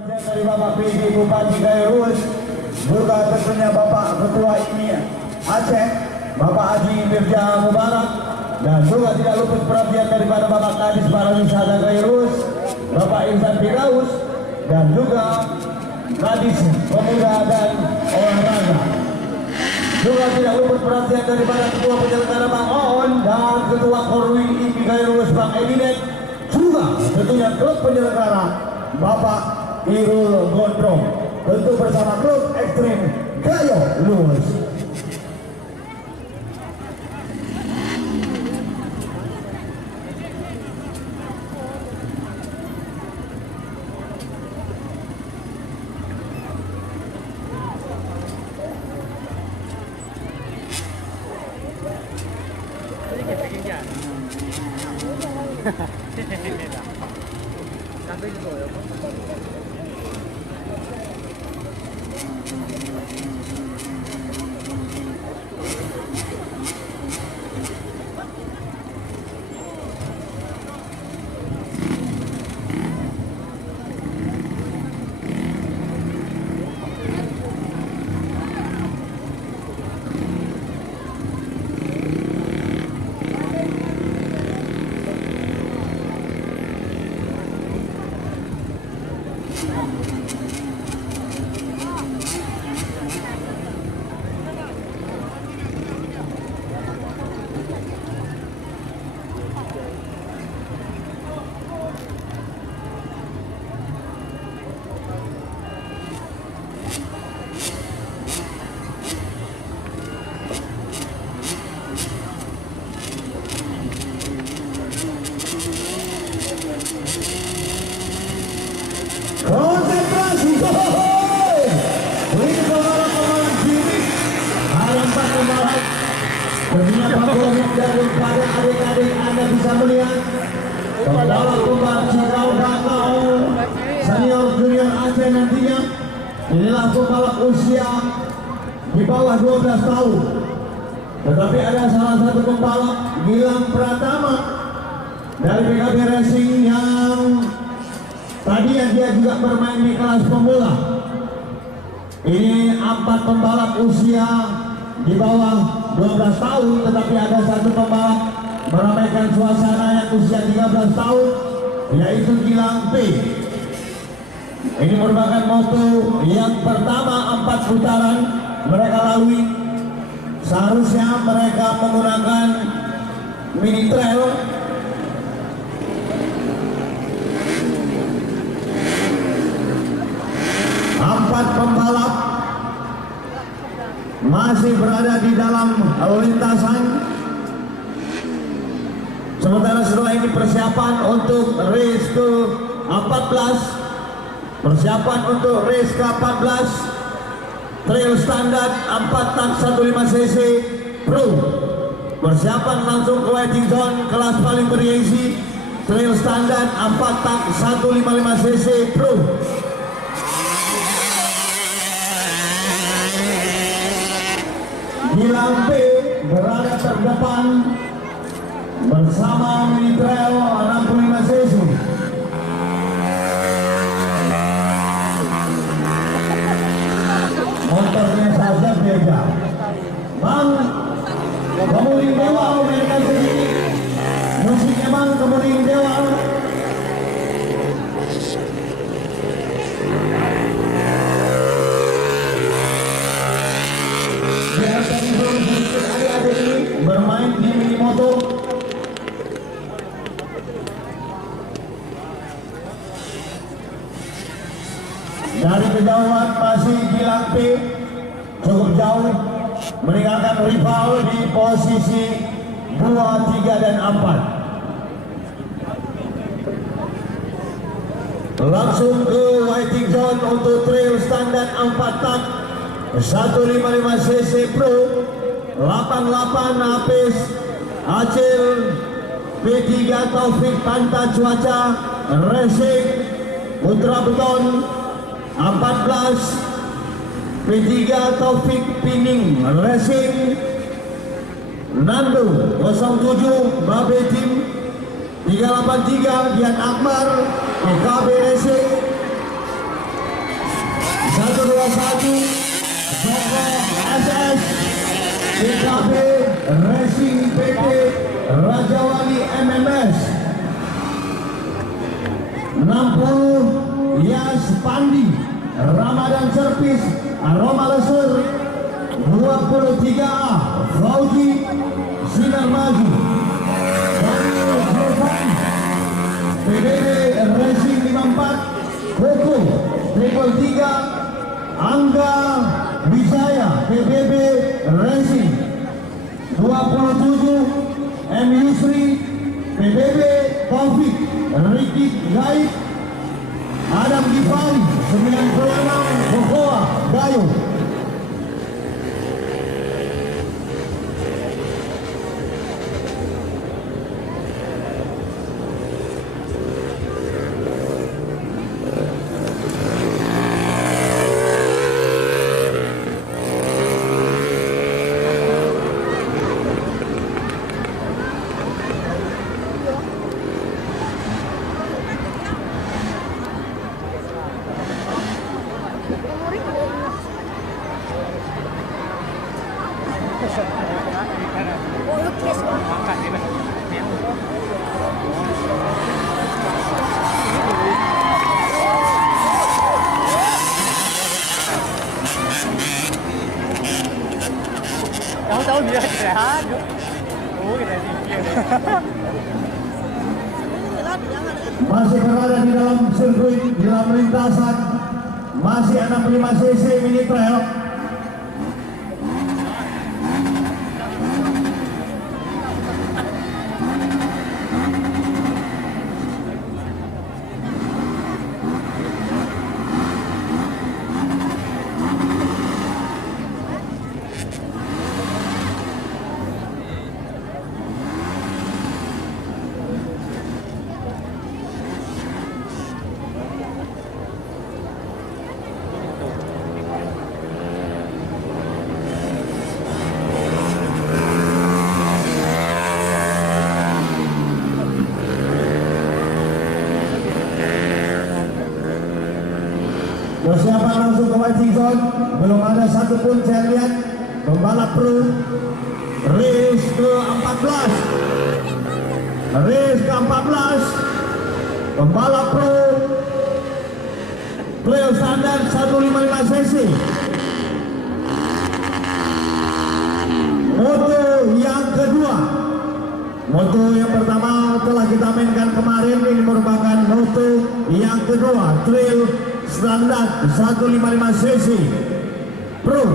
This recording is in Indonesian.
Dari Bapak PJ Bupati Gairus, juga tentunya Bapak Ketua ini Aceh, Bapak Haji Mirja Mubarak, dan juga tidak luput perhatian daripada Bapak Kadis Pariwisata Gairus, Bapak Ihsan Firdaus, dan juga Kadis Pemuda dan Olahraga. Juga tidak luput perhatian daripada Ketua Penyelenggara Bang Oon dan Ketua Korwil IPI Gairus Bang Edinet, juga tentunya klub penyelenggara Bapak Irul Gondrong, tentu bersama klub ekstrim Gayo Luwes. Konsentrasi, ini pembalap cilik, harapan pembalap. Tentunya pembalap daripada adik-adik Anda bisa melihat pembalap Cikau Bakau senior junior Aceh nantinya. Inilah pembalap usia di bawah 12 tahun. Tetapi ada salah satu pembalap Gilang Pratama dari PKB Racing yang tadinya dia juga bermain di kelas pemula. Ini 4 pembalap usia di bawah 12 tahun, tetapi ada satu pembalap meramaikan suasana yang usia 13 tahun, yaitu Gilang P. Ini merupakan moto yang pertama 4 putaran mereka lalui. Seharusnya mereka menggunakan mini trail. Pembalap masih berada di dalam lintasan. Sementara setelah ini persiapan untuk race ke-14, persiapan untuk race ke-14 trail standar 4 tak 15 cc pro. Persiapan langsung ke waiting zone kelas paling bergengsi trail standar 4 tak 155 cc pro. Gilang P berada terdepan bersama mini trail 65 cc. Motornya saja beda. Bang, kemudian dewa mainkan sendiri. Musiknya bang, kemudian dewa. Bermain di mini motor. Dari kejauhan masih Gilang P cukup jauh meninggalkan rival di posisi 2, 3 dan 4. Langsung ke waiting zone untuk trail standar 4 tak 155 cc pro 88 Hafiz Acil P3 Taufik Panta Cuaca Racing Putra Beton 14 P3 Taufik Pining Racing Nando 07 Babe Tim 383 Dian Akbar PKB Racing Joko SS TKB Racing PT Rajawali MMS. 60 Yas Pandi Ramadan Servis Aroma Lesur. 23A Fauzi Sinar Maju. PBB Racing 54 Koko Triple 3 Angga Wijaya PBB Racing. 27 M Yusri PBB Taufik Riki Gaib. Adam Gifari 96 Bokoa Gayo. Tahu-tahu dia istirahat. Oh, kita singkir. Masih berada di dalam sirkuit, di dalam lintasan. Masih 65 cc mini trail. Persiapan langsung ke waiting zone. Belum ada satupun saya lihat pembalap pro. Race ke-14. Race ke-14. Pembalap pro trail standar 155 cc. Moto yang kedua. Moto yang pertama telah kita mainkan kemarin. Ini merupakan moto yang kedua, trail standar 155 cc Pro